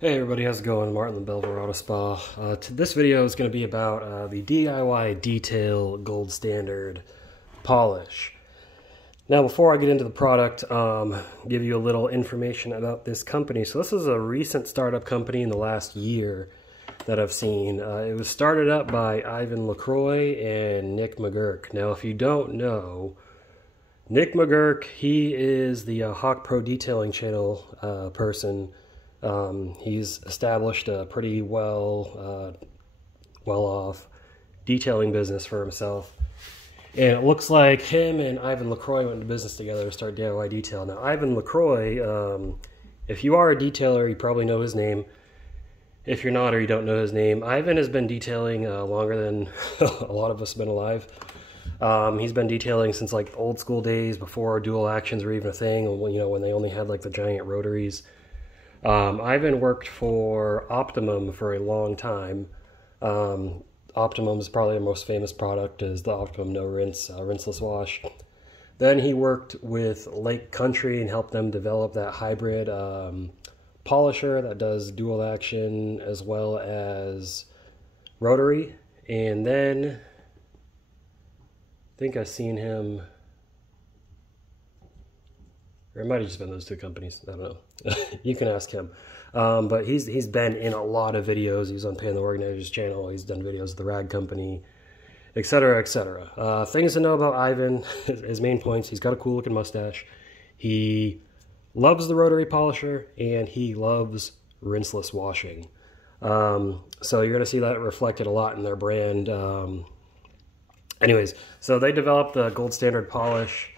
Hey everybody, how's it going? Martin the Belvoir Auto Spa. This video is going to be about the DIY Detail Gold Standard Polish. Now before I get into the product, give you a little information about this company. So this is a recent startup company in the last year that I've seen. It was started up by Ivan LaCroix and Nick McGurk. Now if you don't know, Nick McGurk, he is the Hawk Pro Detailing Channel person. He's established a pretty well-off detailing business for himself. And it looks like him and Ivan LaCroix went into business together to start DIY Detail. Now, Ivan LaCroix, if you are a detailer, you probably know his name. If you're not or you don't know his name, Ivan has been detailing longer than a lot of us have been alive. He's been detailing since like old school days, before dual actions were even a thing, when they only had like the giant rotaries. Ivan worked for Optimum for a long time. Optimum's probably the most famous product is the Optimum No Rinse, rinseless wash. Then he worked with Lake Country and helped them develop that hybrid polisher that does dual action as well as rotary. And then I think I've seen him, or it might have just been those two companies. I don't know. You can ask him. But he's been in a lot of videos. He's on Pan the Organizer's channel. He's done videos with the Rag Company, etc., etc. Things to know about Ivan, his main points: he's got a cool looking mustache. He loves the rotary polisher, and he loves rinseless washing. So you're going to see that reflected a lot in their brand. Anyways, so they developed the gold standard polish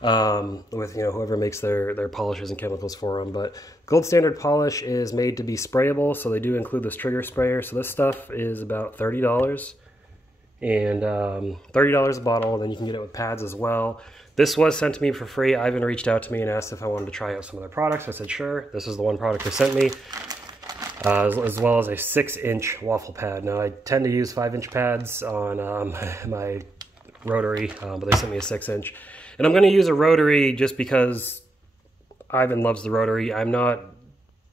with whoever makes their polishes and chemicals for them. But gold standard polish is made to be sprayable, so they do include this trigger sprayer. So this stuff is about $30, and $30 a bottle, and then you can get it with pads as well. This was sent to me for free. Ivan reached out to me and asked if I wanted to try out some of their products. I said sure. This is the one product they sent me, as well as a 6-inch waffle pad. Now I tend to use 5-inch pads on my rotary, but they sent me a 6-inch. And I'm going to use a rotary just because Ivan loves the rotary. I'm not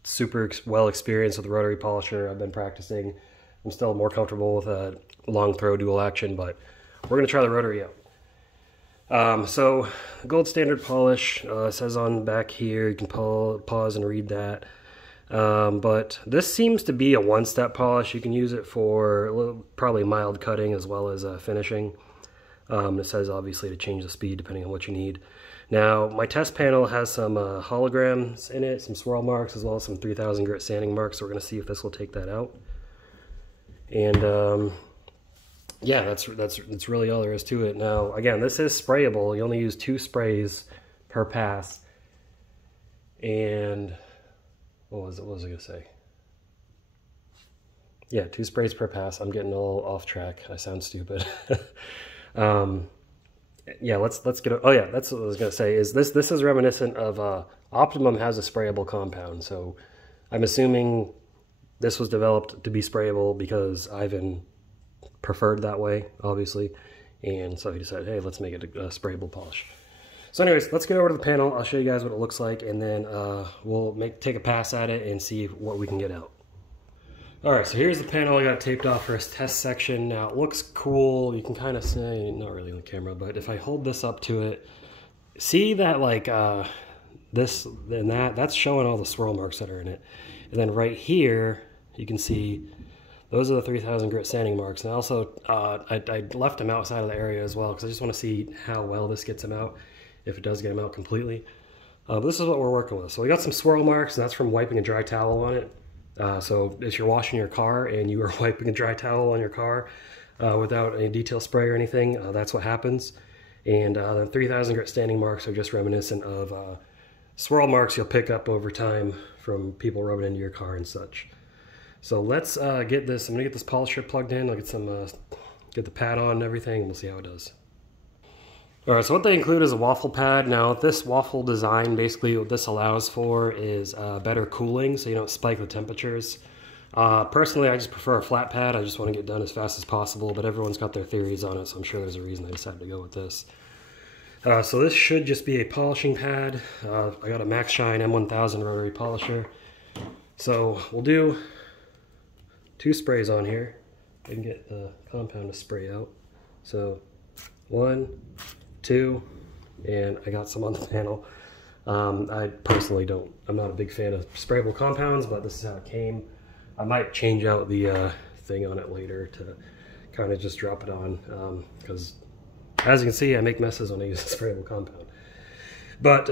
super well experienced with the rotary polisher. I've been practicing. I'm still more comfortable with a long throw dual action, but we're going to try the rotary out. So gold standard polish says on back here, you can pause and read that. But this seems to be a one-step polish. You can use it for probably mild cutting as well as finishing. It says obviously to change the speed depending on what you need. Now my test panel has some holograms in it, some swirl marks, as well as some 3000 grit sanding marks. So we're going to see if this will take that out. And yeah, that's really all there is to it. Now again, this is sprayable. You only use 2 sprays per pass. And what was I going to say? Yeah, 2 sprays per pass. I'm getting all off track. I sound stupid. Yeah, let's get oh yeah, that's what I was gonna say. Is this is reminiscent of Optimum has a sprayable compound, so I'm assuming this was developed to be sprayable because Ivan preferred that way, obviously, and so he decided, hey, let's make it a sprayable polish. So anyways, let's get over to the panel. I'll show you guys what it looks like, and then we'll take a pass at it and see what we can get out. Alright, so here's the panel I got taped off for his test section. Now it looks cool. You can kind of see, not really on the camera, but if I hold this up to it, see that like this and that's showing all the swirl marks that are in it. And then right here, you can see those are the 3000 grit sanding marks. And also, I left them outside of the area as well because I just want to see how well this gets them out, if it does get them out completely. But this is what we're working with. So we got some swirl marks, and that's from wiping a dry towel on it. So if you're washing your car and you are wiping a dry towel on your car without any detail spray or anything, that's what happens. And the 3000 grit standing marks are just reminiscent of swirl marks you'll pick up over time from people rubbing into your car and such. So let's get this. I'm gonna get this polisher plugged in. I'll get some get the pad on and everything, and we'll see how it does. Alright, so what they include is a waffle pad. Now this waffle design, basically what this allows for is better cooling, so you don't spike the temperatures. Personally, I just prefer a flat pad. I just want to get done as fast as possible, but everyone's got their theories on it, so I'm sure there's a reason they decided to go with this. So this should just be a polishing pad. I got a Max Shine M1000 rotary polisher. So we'll do 2 sprays on here. I can get the compound to spray out. So 1, 2, and I got some on the panel. I personally I'm not a big fan of sprayable compounds, but this is how it came. I might change out the thing on it later to kind of just drop it on, because as you can see, I make messes when I use a sprayable compound. But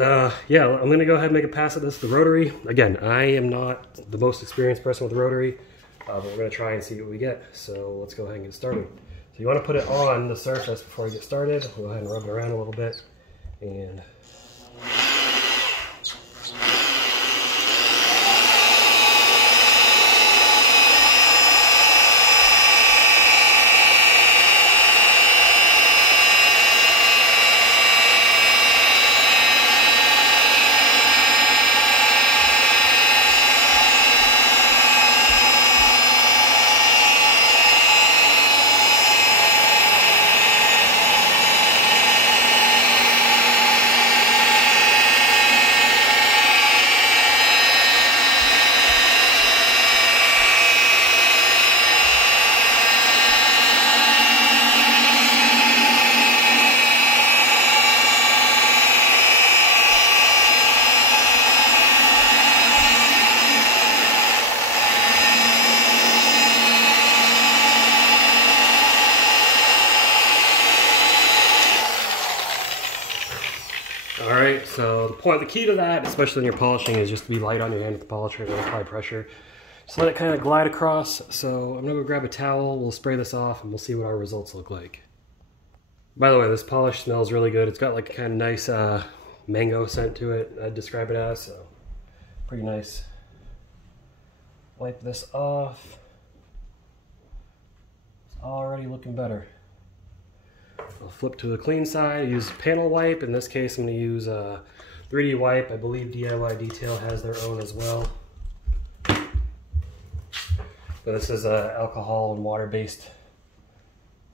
yeah, I'm gonna go ahead and make a pass at this. The rotary, again, I am not the most experienced person with the rotary, but we're gonna try and see what we get. So let's go ahead and get started. So you wanna put it on the surface before you get started. We'll go ahead and rub it around a little bit. And alright, so the key to that, especially when you're polishing, is just to be light on your hand with the polisher and apply pressure. Just let it kind of glide across. So I'm going to go grab a towel, we'll spray this off, and we'll see what our results look like. By the way, this polish smells really good. It's got like a kind of nice mango scent to it, I'd describe it as, so pretty nice. Wipe this off. It's already looking better. I'll flip to the clean side, use panel wipe. In this case, I'm going to use 3D wipe. I believe DIY Detail has their own as well. But this is alcohol and water-based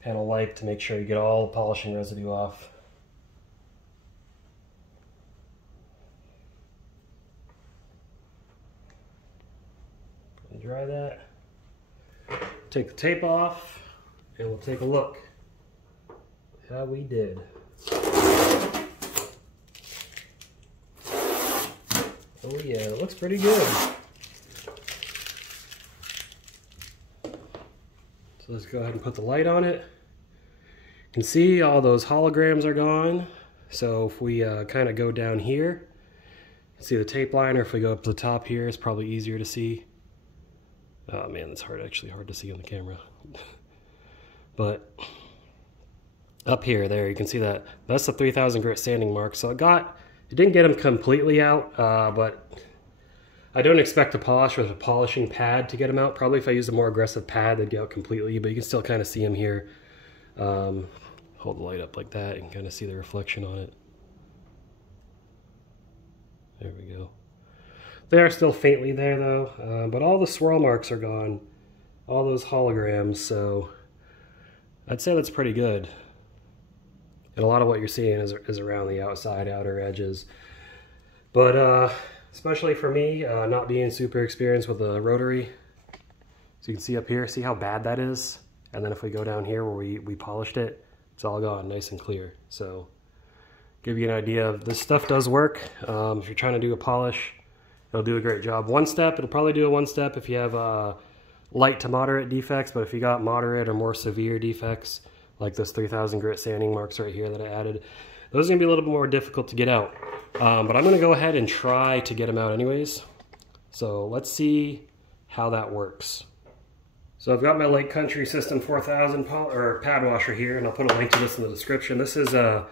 panel wipe to make sure you get all the polishing residue off. Dry that. Take the tape off, and we'll take a look. How we did. Oh yeah, it looks pretty good. So let's go ahead and put the light on it. You can see all those holograms are gone. So if we kind of go down here, you can see the tape line, or if we go up to the top here, it's probably easier to see. Oh man, that's actually hard to see on the camera. But up here, there, you can see that that's the 3000 grit sanding mark. So it didn't get them completely out, but I don't expect to polish with a polishing pad to get them out. Probably if I used a more aggressive pad, they'd get out completely, but you can still kind of see them here. Hold the light up like that, you can kind of see the reflection on it. There we go. They are still faintly there though, but all the swirl marks are gone. All those holograms, so I'd say that's pretty good. And a lot of what you're seeing is around the outer edges. But especially for me, not being super experienced with a rotary, so you can see up here, see how bad that is? And then if we go down here where we polished it, it's all gone nice and clear. So give you an idea of this stuff does work. If you're trying to do a polish, it'll do a great job. One step, it'll probably do a one step if you have light to moderate defects, but if you got moderate or more severe defects, like this 3000 grit sanding marks right here that I added, those are going to be a little bit more difficult to get out. But I'm going to go ahead and try to get them out anyways. So let's see how that works. So I've got my Lake Country System 4000 pad washer here, and I'll put a link to this in the description. This is a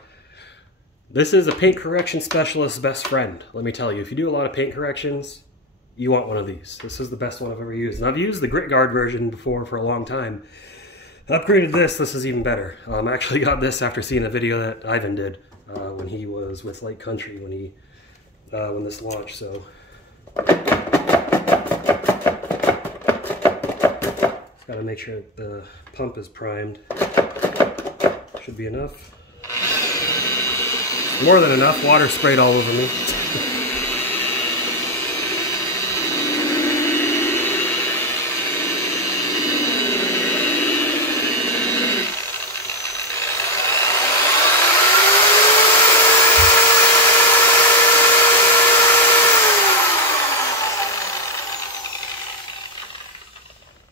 paint correction specialist's best friend. Let me tell you, if you do a lot of paint corrections, you want one of these. This is the best one I've ever used. And I've used the Grit Guard version before for a long time. Upgraded this is even better. I actually got this after seeing a video that Ivan did when he was with Lake Country when this launched. So just gotta make sure the pump is primed. Should be enough. More than enough. Water sprayed all over me.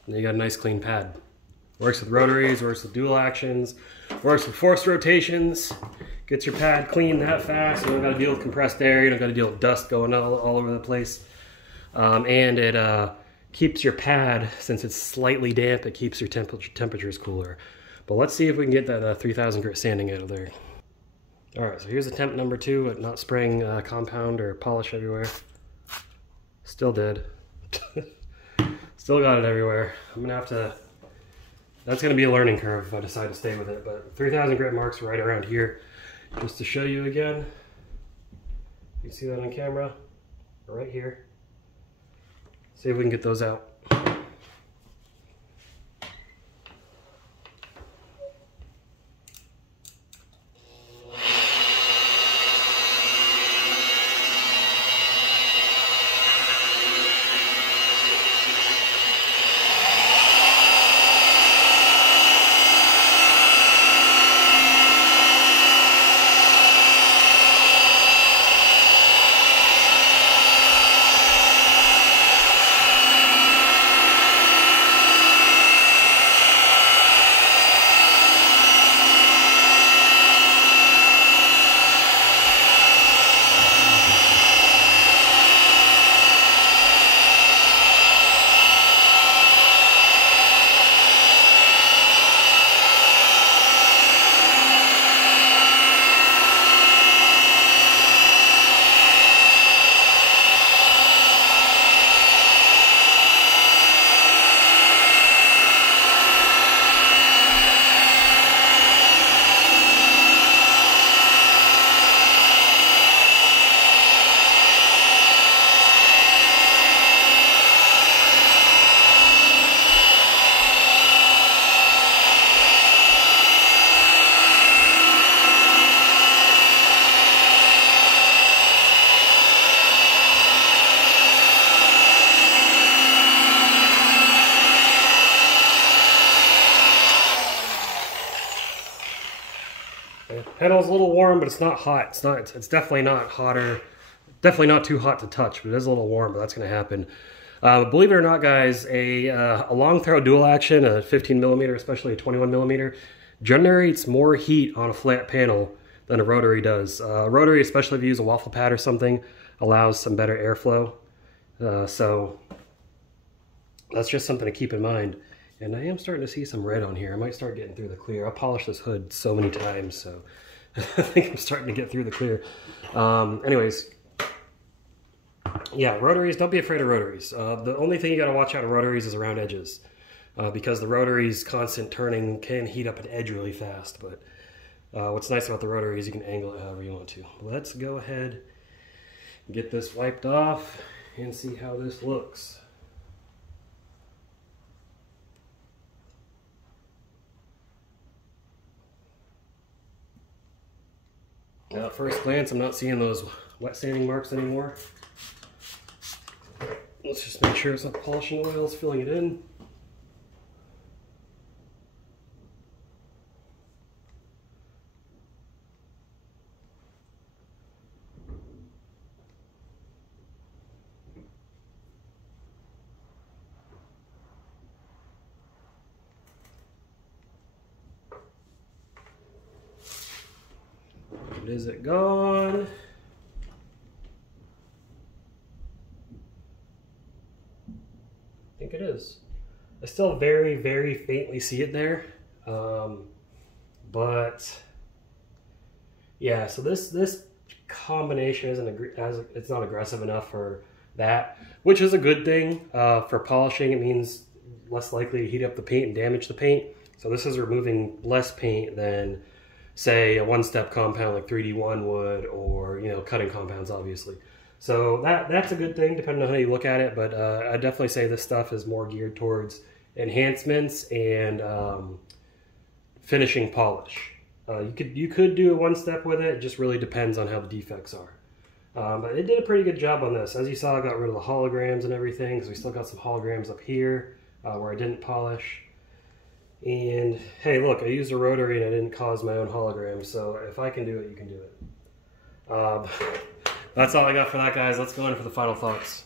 And you got a nice clean pad. Works with rotaries, works with dual actions, works with forced rotations. Gets your pad clean that fast. You don't got to deal with compressed air. You don't got to deal with dust going all over the place. And it keeps your pad, since it's slightly damp, it keeps your temperatures cooler. But let's see if we can get that 3000 grit sanding out of there. All right, so here's attempt number 2 at not spraying compound or polish everywhere. Still did. Still got it everywhere. I'm gonna have to, that's gonna be a learning curve if I decide to stay with it, but 3000 grit marks right around here. Just to show you again, you see that on camera? Right here. See if we can get those out. Pedal's a little warm, but it's not hot. It's definitely not hotter. Definitely not too hot to touch, but it is a little warm, but that's going to happen. Believe it or not, guys, a long throw dual action, a 15 millimeter, especially a 21 millimeter, generates more heat on a flat panel than a rotary does. Rotary, especially if you use a waffle pad or something, allows some better airflow. So that's just something to keep in mind. And I am starting to see some red on here. I might start getting through the clear. I'll polish this hood so many times, so I think I'm starting to get through the clear. Anyways, yeah, rotaries, don't be afraid of rotaries. The only thing you got to watch out of rotaries is around edges, because the rotaries constant turning can heat up an edge really fast. But what's nice about the rotary is you can angle it however you want to. Let's go ahead and get this wiped off and see how this looks. Now, at first glance, I'm not seeing those wet sanding marks anymore. Let's just make sure it's not polishing oil is filling it in. Is it gone? I think it is. I still very, very faintly see it there. But yeah, so this combination it's not aggressive enough for that, which is a good thing. For polishing, it means less likely to heat up the paint and damage the paint. So this is removing less paint than, say, a one-step compound like 3D1 would, or, you know, cutting compounds, obviously. So that's a good thing, depending on how you look at it. But I definitely say this stuff is more geared towards enhancements and finishing polish. You could do a one-step with it. It just really depends on how the defects are. But it did a pretty good job on this. As you saw, I got rid of the holograms and everything, because we still got some holograms up here where I didn't polish. And hey, look, I used a rotary and I didn't cause my own hologram, so if I can do it, you can do it. That's all I got for that, guys. Let's go in for the final thoughts.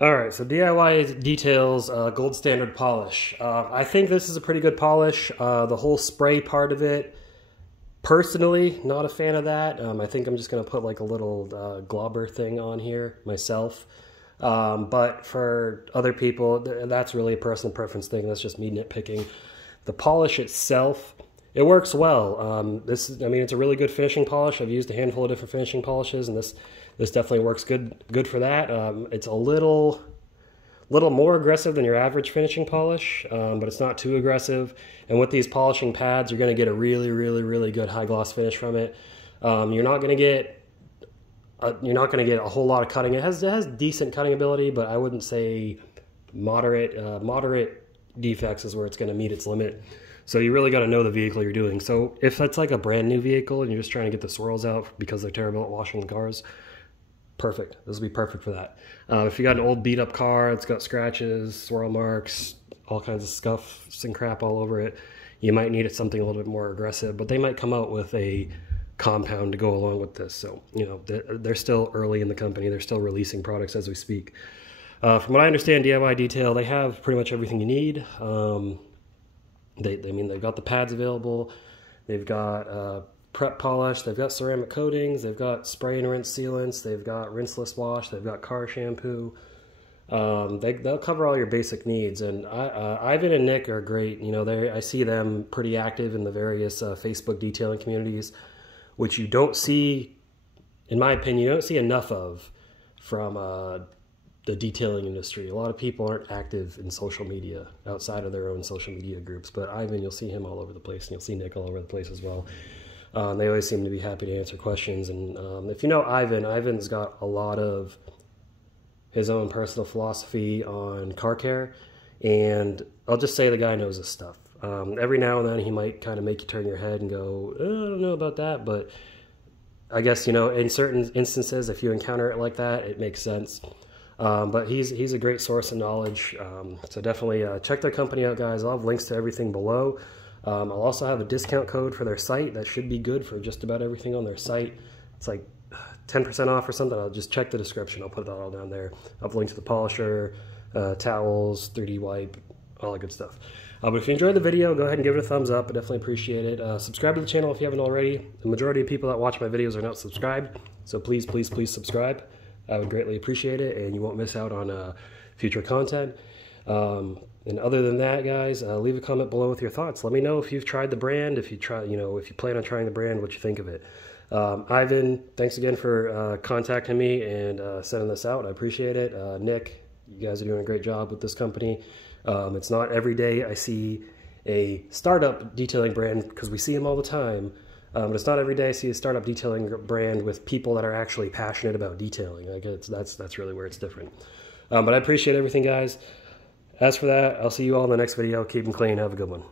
All right, so DIY Details Gold Standard Polish. I think this is a pretty good polish. The whole spray part of it, personally, not a fan of that. I think I'm just going to put like a little globber thing on here myself. But for other people, that's really a personal preference thing. That's just me nitpicking. The polish itself, it works well. I mean, it's a really good finishing polish. I've used a handful of different finishing polishes, and this definitely works good for that. It's a little more aggressive than your average finishing polish, but it's not too aggressive. And with these polishing pads, you're going to get a really good high gloss finish from it. You're not going to get a whole lot of cutting. It has decent cutting ability, but I wouldn't say moderate defects is where it's going to meet its limit. So you really got to know the vehicle you're doing. So if that's like a brand new vehicle and you're just trying to get the swirls out because they're terrible at washing the cars, perfect. This will be perfect for that. If you got an old beat up car, it's got scratches, swirl marks, all kinds of scuffs and crap all over it, you might need something a little bit more aggressive, but they might come out with a compound to go along with this. So, you know, they're still early in the company. They're still releasing products as we speak. From what I understand, DIY Detail, they have pretty much everything you need. They've got the pads available. They've got prep polish. They've got ceramic coatings. They've got spray and rinse sealants. They've got rinseless wash. They've got car shampoo. They'll cover all your basic needs. And Ivan and Nick are great. You know, I see them pretty active in the various Facebook detailing communities, which you don't see, in my opinion, you don't see enough of from the detailing industry. A lot of people aren't active in social media outside of their own social media groups, but Ivan, you'll see him all over the place, and you'll see Nick all over the place as well. They always seem to be happy to answer questions. And if you know Ivan's got a lot of his own personal philosophy on car care, and I'll just say the guy knows his stuff. Every now and then he might kind of make you turn your head and go, I don't know about that, but I guess, you know, in certain instances, if you encounter it like that, it makes sense. But he's a great source of knowledge, so definitely check their company out, guys. I'll have links to everything below. I'll also have a discount code for their site that should be good for just about everything on their site. It's like 10% off or something. I'll just check the description. I'll put it all down there. I'll have links to the polisher, towels, 3D wipe, all that good stuff. But if you enjoyed the video, go ahead and give it a thumbs up. I definitely appreciate it. Subscribe to the channel if you haven't already. The majority of people that watch my videos are not subscribed, so please subscribe. I would greatly appreciate it, and you won't miss out on future content. And other than that, guys, leave a comment below with your thoughts. Let me know if you've tried the brand, if you plan on trying the brand, what you think of it. Ivan, thanks again for contacting me and sending this out. I appreciate it. Nick, you guys are doing a great job with this company. It's not every day I see a startup detailing brand, because we see them all the time. But it's not every day I see a startup detailing brand with people that are actually passionate about detailing. Like that's really where it's different. But I appreciate everything, guys. As for that, I'll see you all in the next video. Keep them clean. Have a good one.